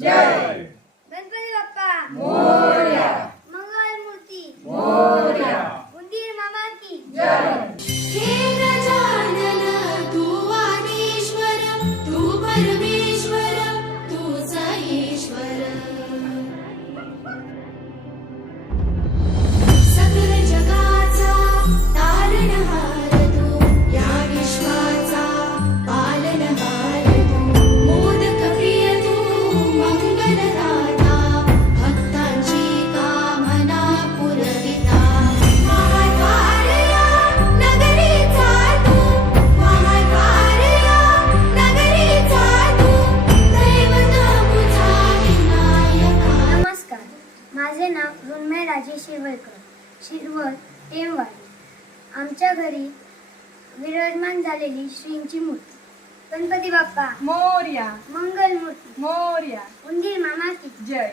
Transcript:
की गणपती बाप्पा! मंगल मूर्ती! उंदीर मामा की हे राजे शिरवळकर शिरवळ टेमवाडी आमच्या घरी विराजमान झालेली श्रींची मूर्ती. गणपती बाप्पा. मोर्या. मंगल मूर्ती मोर्या. उंदीर मामा की जय.